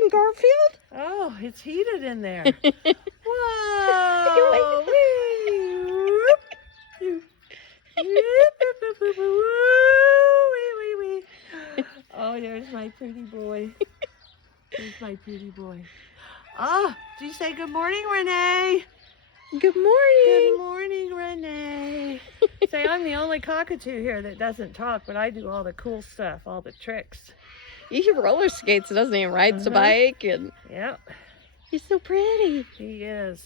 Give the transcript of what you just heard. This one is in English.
doing, Garfield? Oh, it's heated in there. Whoa! Oh, there's my pretty boy. There's my pretty boy. Oh, did you say good morning, Renee? Good morning. Good morning, Renee. Say, I'm the only cockatoo here that doesn't talk, but I do all the cool stuff, all the tricks. He roller skates, doesn't he? Rides a bike, and Yep, he's so pretty. he is.